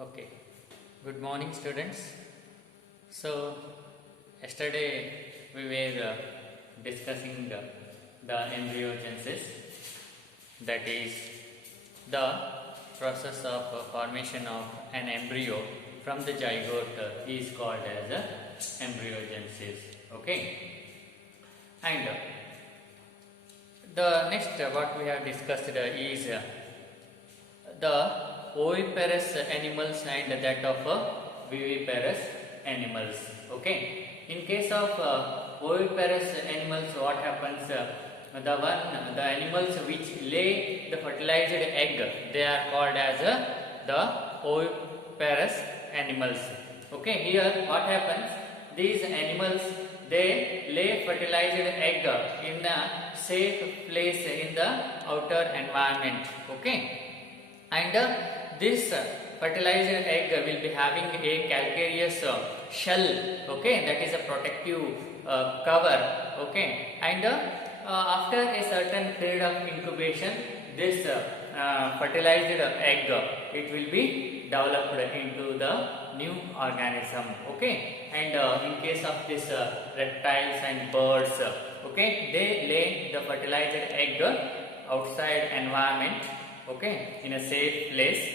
Okay. Good morning, students. So, yesterday we were discussing the embryogenesis, that is the process of formation of an embryo from the zygote is called as embryogenesis. Okay. And the next what we have discussed is the oviparous animals and that of viviparous animals. Okay. In case of oviparous animals, what happens? The animals which lay the fertilized egg, they are called as the oviparous animals. Okay. Here, what happens? These animals, they lay fertilized egg in a safe place in the outer environment. Okay. And this fertilized egg will be having a calcareous shell, okay, that is a protective cover, okay, and after a certain period of incubation, this fertilized egg, it will be developed into the new organism, okay, and in case of this reptiles and birds, okay, they lay the fertilized egg outside environment, okay, in a safe place,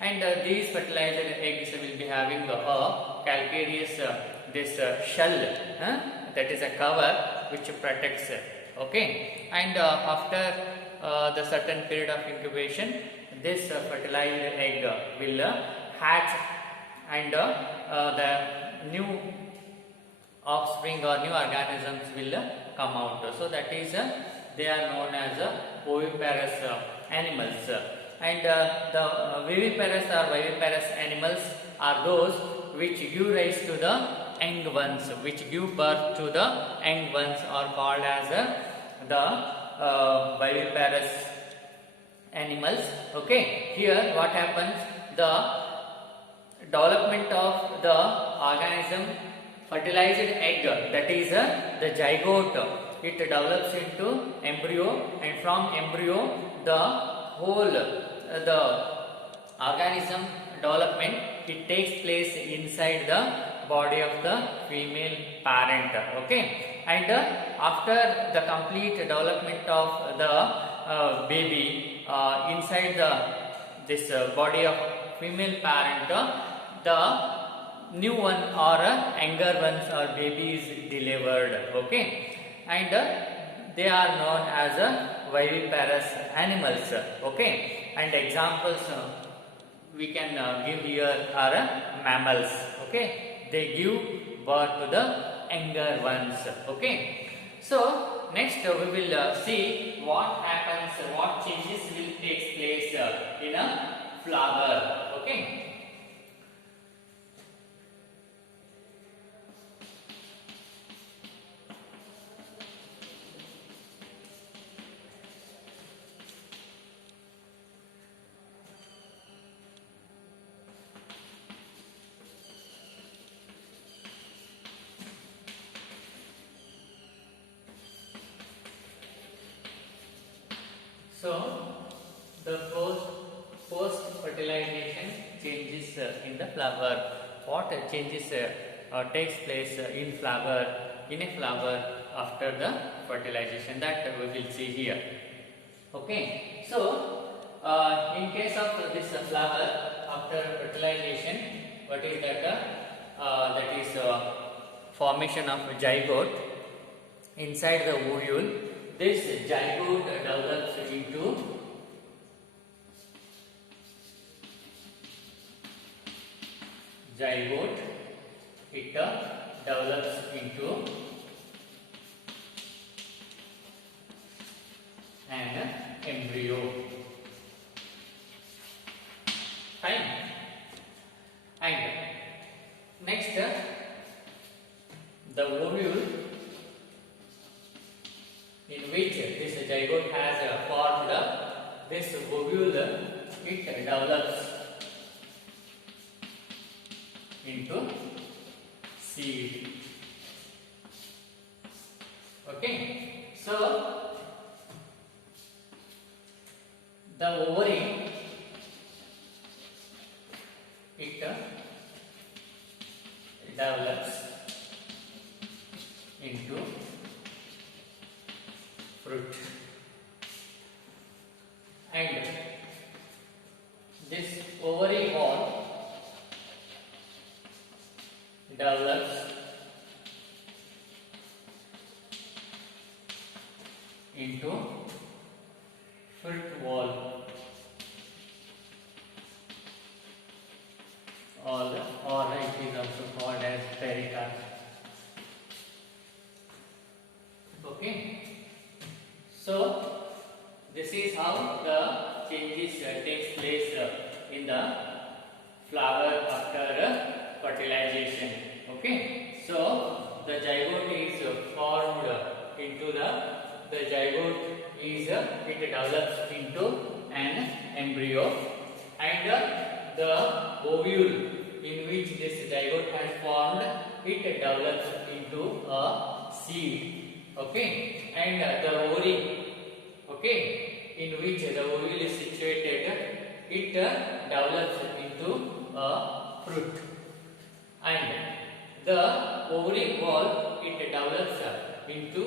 and these fertilized eggs will be having a calcareous this shell, that is a cover which protects, okay, and after the certain period of incubation, this fertilized egg will hatch, and the new offspring or new organisms will come out. So that is they are known as oviparous animals, and the viviparous or viviparous animals are those which give rise to the young ones, which give birth to the young ones are called as the viviparous animals. Okay, here what happens? The development of the organism fertilized egg, that is the zygote, it develops into embryo, and from embryo the whole the organism development, it takes place inside the body of the female parent, okay, and after the complete development of the baby inside this body of female parent, the new one or younger ones or babies delivered, okay, and they are known as viviparous animals, okay, and examples we can give here are mammals, okay, they give birth to the younger ones, okay. So next we will see what happens, what changes will take place in a flower, okay. So the post fertilization changes in the flower. What changes takes place in a flower after the fertilization, that we will see here. Okay. So in case of this flower after fertilization, what is that? That is formation of zygote inside the ovule. This zygote develops into it develops into an embryo. Fine. And next, the ovule in which this zygote has formed, this ovule, it develops into seed. Okay. So the ovary it develops into fruit, and this ovary wall develops into fruit wall, or it is also called as pericarp. Okay, so this is how the changes takes place in the flower after fertilization. Okay, so the zygote is formed into the zygote is it develops into an embryo, and the ovule in which this zygote has formed, it develops into a seed. Okay, and the ovary, okay, in which the ovule is situated, it develops into a fruit, and the ovary wall, it develops into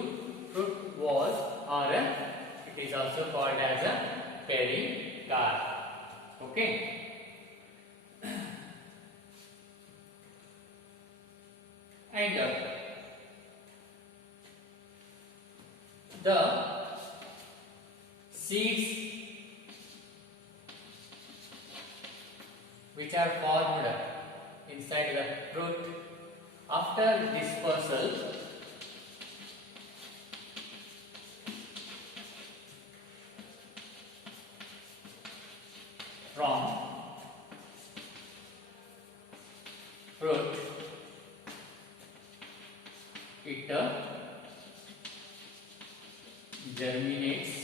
fruit wall, or it is also called as a pericarp. Okay, and the seeds which are formed inside the fruit after dispersal from fruit, it germinates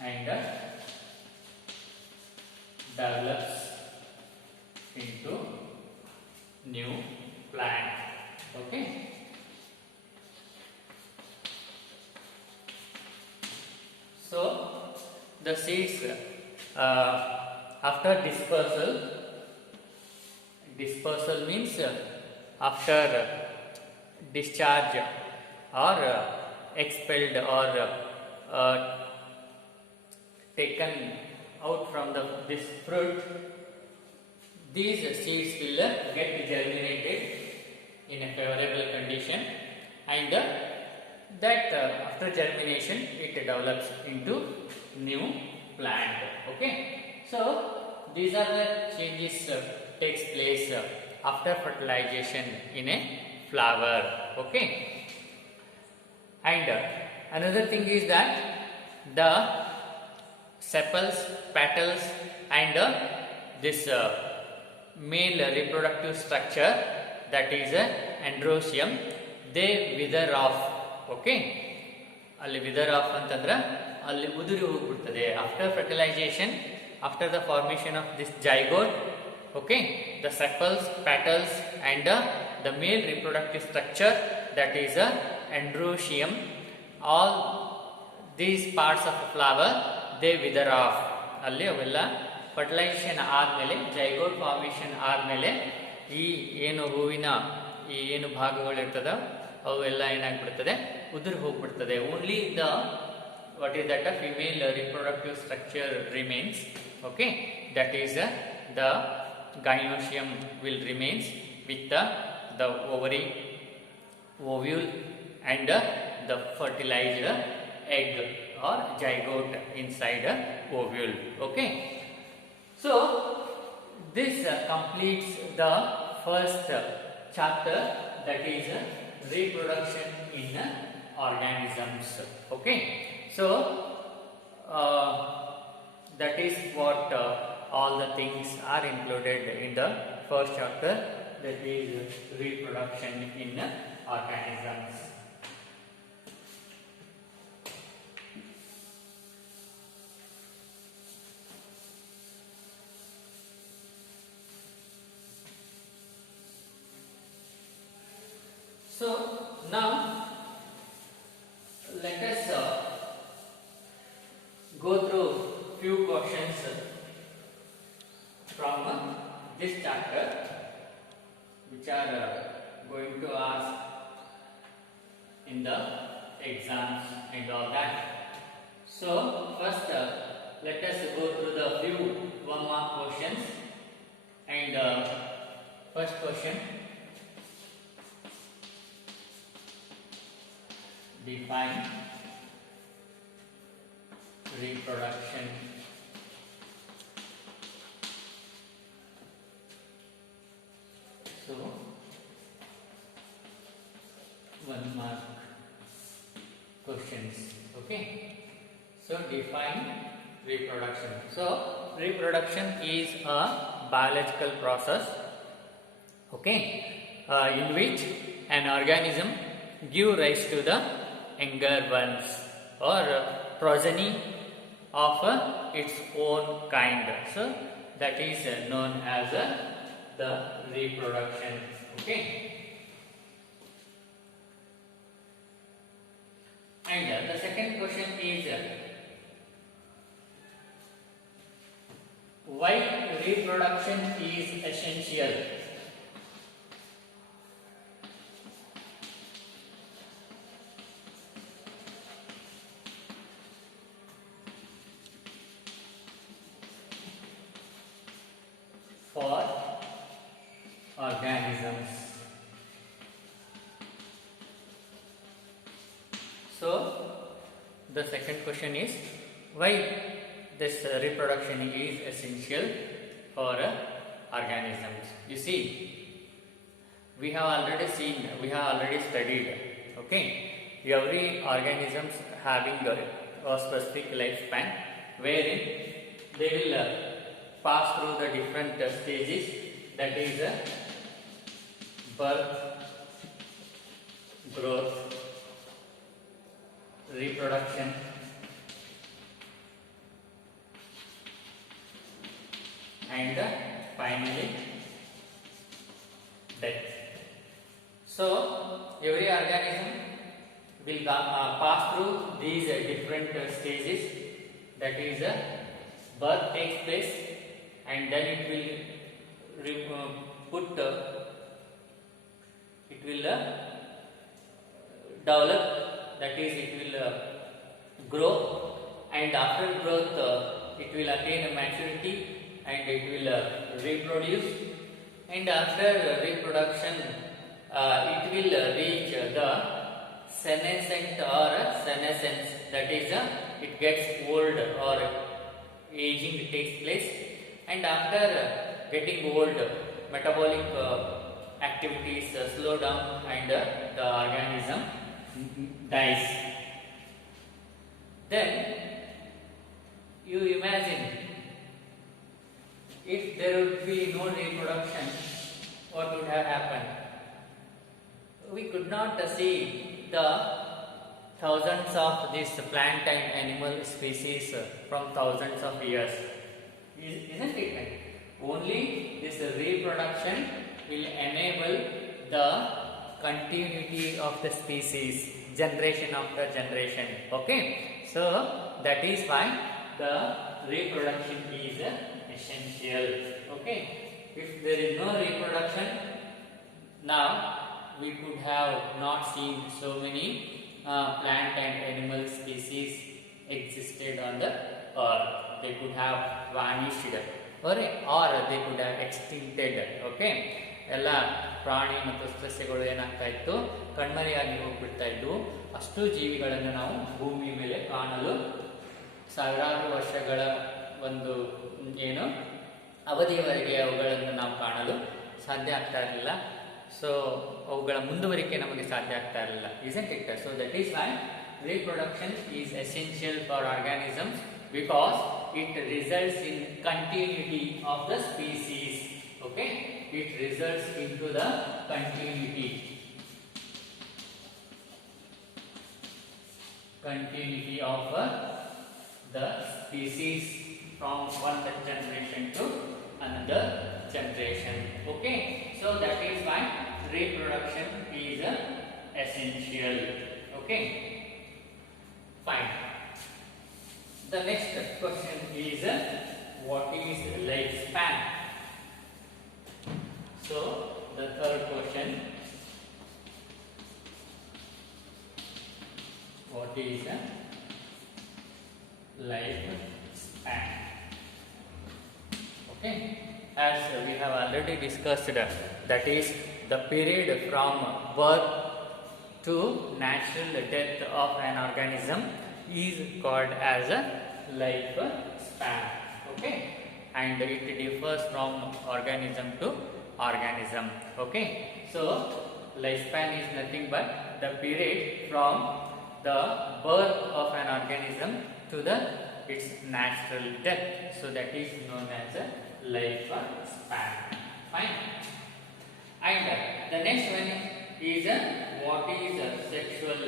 and develops into new plant. Okay, so the seeds after dispersal means after discharge or expelled or taken out from this fruit, these seeds will get germinated in a favorable condition, and that after germination it develops into new plant. Okay, so these are the changes takes place after fertilization in a flower. Okay, and another thing is that the sepals, petals, and this male reproductive structure, that is androecium, they wither off. Okay, ಅಲ್ಲಿ wither off ಅಂತಂದ್ರೆ ಅಲ್ಲಿ ಉದುರಿ ಹೋಗ್ಬಿಡ್ತದೆ after fertilization, after the formation of this zygote. Okay, the sepals, petals, and the male reproductive structure, that is androecium, all these parts of a flower, they wither off. ಅಲ್ಲಿ ಅವೆಲ್ಲ fertilisation ಆದಮೇಲೆ, zygote formation ಆದಮೇಲೆ, ಈ ಏನು ಹೂವಿನ ಈ ಏನು ಭಾಗಗಳಿರ್ತದ ಅವೆಲ್ಲ ಏನಾಗ್ಬಿಡ್ತದೆ, ಉದುರಿ ಹೋಗ್ಬಿಡ್ತದೆ. Only the what is that, a female reproductive structure remains. Okay, that is the gynoecium will remains with the ovary, ovule, and the fertilized egg or zygote inside ovule. Okay, so this completes the first chapter, that is reproduction in organisms. Okay, so that is what all the things are included in the first chapter, that is reproduction in organisms. So now let us go through few questions from this chapter, which are going to ask in the exams and all that. So first let us go through the few 1 mark questions. And first question: define reproduction. So 1 mark questions. Okay. So define reproduction. So reproduction is a biological process, okay, in which an organism give rise to the younger ones or progeny of its own kind. So that is known as the reproduction. Okay. And the second question is why reproduction is essential. For organisms. So the second question is why this reproduction is essential for organisms. You see, we have already studied, okay, every organisms having a specific lifespan wherein they will pass through the different stages, that is birth, growth, reproduction, and finally death. So every organism will pass through these different stages, that is birth takes place, and then it will develop, that is it will grow, and after growth it will attain a maturity and it will reproduce, and after reproduction it will reach the senescent or senescence, that is it gets old or aging takes place, and after getting old metabolic activities slow down and the organism dies. Then you imagine, if there would be no reproduction, what would have happened? We could not see the thousands of these plant and animal species from thousands of years. Isn't it? Only this reproduction will enable the continuity of the species, generation after generation. Okay, so that is why the reproduction is essential. Okay, if there is no reproduction, now we could have not seen so many plant and animal species existed on the earth. They could have vanished, or they could have extincted. Okay, ಎಲ್ಲ ಪ್ರಾಣಿ ಮತ್ತು ಸಸ್ಯಗಳು ಏನಾಗ್ತಾ ಇತ್ತು, ಕಣ್ಮರೆಯಾಗಿ ಹೋಗ್ಬಿಡ್ತಾ ಇದ್ವು. ಅಷ್ಟು ಜೀವಿಗಳನ್ನು ನಾವು ಭೂಮಿ ಮೇಲೆ ಕಾಣಲು ಸಾವಿರಾರು ವರ್ಷಗಳ ಒಂದು ಏನು ಅವಧಿಯವರೆಗೆ ಅವುಗಳನ್ನು ನಾವು ಕಾಣಲು ಸಾಧ್ಯ ಆಗ್ತಾ ಇರಲಿಲ್ಲ. ಸೊ ಅವುಗಳ ಮುಂದುವರಿಕೆ ನಮಗೆ ಸಾಧ್ಯ ಆಗ್ತಾ ಇರಲಿಲ್ಲ. Isn't it? So that is why reproduction is essential for organisms, because it results in continuity of the species. Okay, it results into the continuity of the species from one generation to another generation. Okay, so that is why reproduction is essential. Okay, fine. The next question is what is lifespan? What is a lifespan? Okay, as we have already discussed, that is the period from birth to natural death of an organism is called as a lifespan. Okay, and it differs from organism to organism. Okay, so lifespan is nothing but the period from the birth of an organism to its natural death. So that is known as a lifespan. Fine. And the next one is what is sexual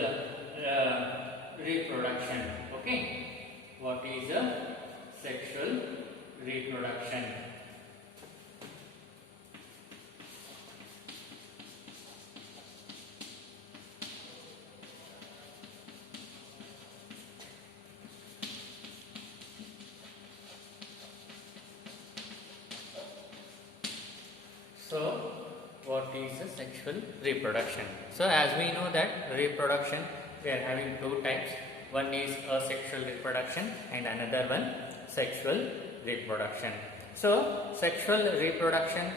reproduction. Okay, what is sexual reproduction? So, what is the sexual reproduction? So, as we know that reproduction, we are having two types. One is asexual reproduction and another one sexual reproduction. So, sexual reproduction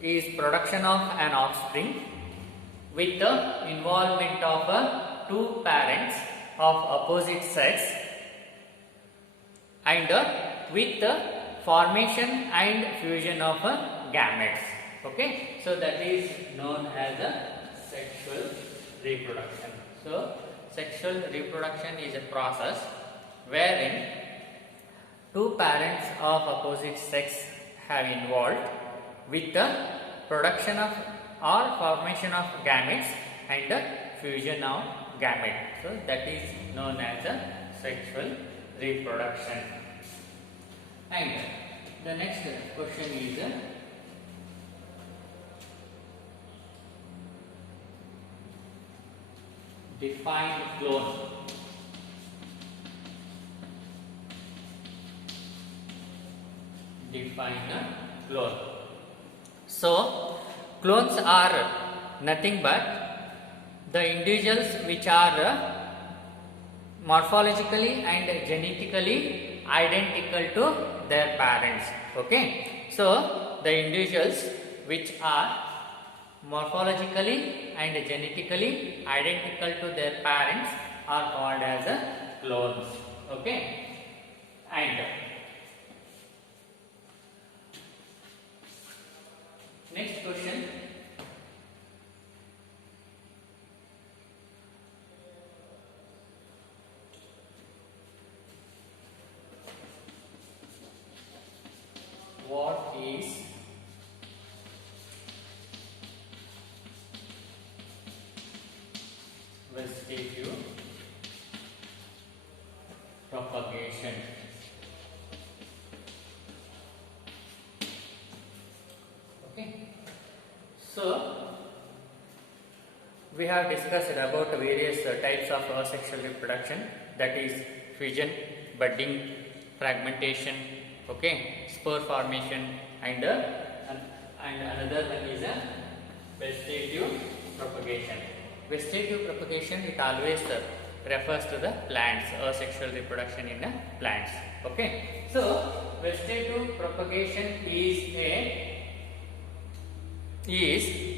is production of an offspring with the involvement of two parents of opposite sex and with the formation and fusion of gametes. Okay, so that is known as a sexual reproduction. So, sexual reproduction is a process wherein two parents of opposite sex have involved with the production of or formation of gametes and the fusion of gametes. So, that is known as a sexual reproduction. And the next question is define clone. Define a clone. So, clones are nothing but the individuals which are morphologically and genetically identical to their parents. Okay, so the individuals which are morphologically and genetically identical to their parents are called as clones. Okay, and next question. What is vegetative propagation? Okay, so we have discussed about various types of asexual reproduction, that is fusion, budding, fragmentation, okay, spore formation, and another one is a vegetative propagation. Vegetative propagation, it always refers to the plants, asexual reproduction in the plants. Okay, so vegetative propagation is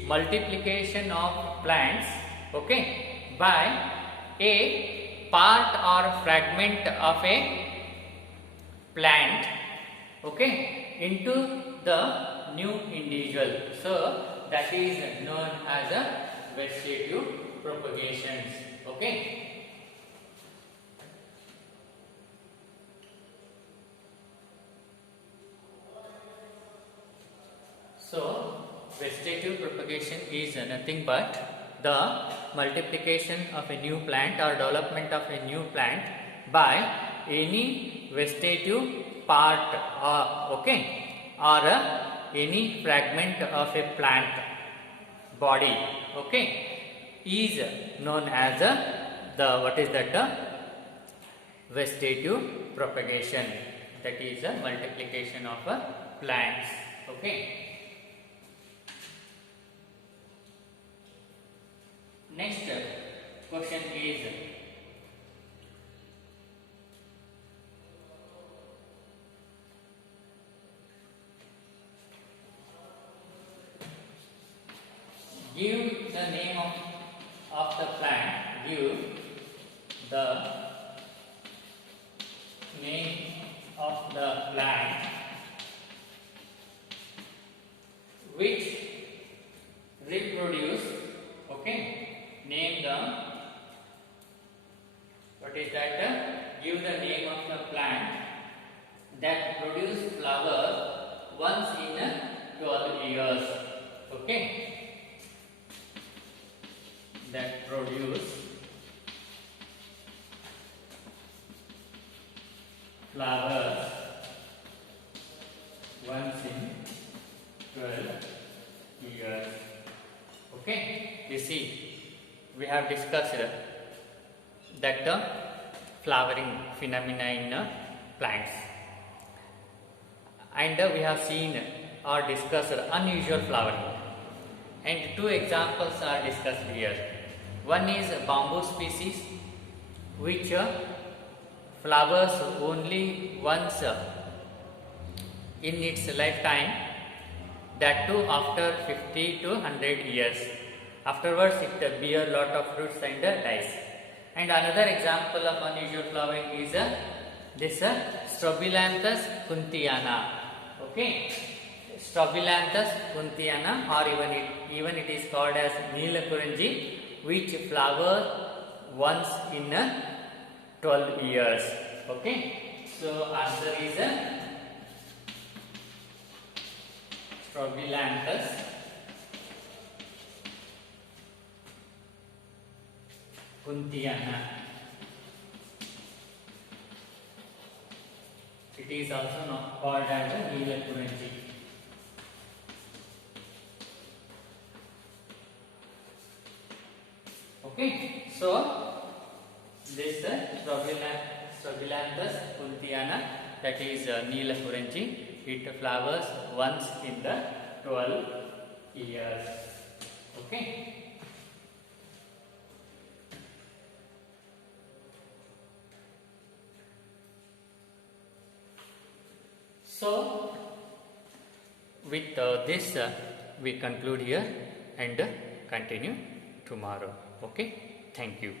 multiplication of plants, okay, by a part or fragment of a plant, okay, into the new individual. So that is known as a vegetative propagations. Okay. So vegetative propagation is nothing but the multiplication of a new plant or development of a new plant by any vegetative part or any fragment of a plant body, okay, is known as vegetative propagation. That is the multiplication of plants. Okay. Next question Give the name of the plant. Give the name of the plant which reproduce. Okay, name the, what is that? Give the name of the plant that produce flower once in 12 years. Okay, that produce flowers once in 12 years. Okay, you see, we have discussed that the flowering phenomena in plants, and we have seen or discussed unusual flowering, and two examples are discussed here. One is bamboo species which flowers only once in its lifetime, that too after 50 to 100 years. Afterwards it bear lot of fruits and dies. And another example of unusual flowering is this Strobilanthes kuntiana. Okay, Strobilanthes kuntiana, or even it is called as Neelakuranji, which flower once in 12 years. Okay, so answer is Strobilanthes kuntiana. It is also called as Neelakuranji. Okay, so this Strobilanthes kuntiana, that is Neelakuranji, it flowers once in the 12 years. Okay. So with this we conclude here and continue tomorrow. Okay, thank you.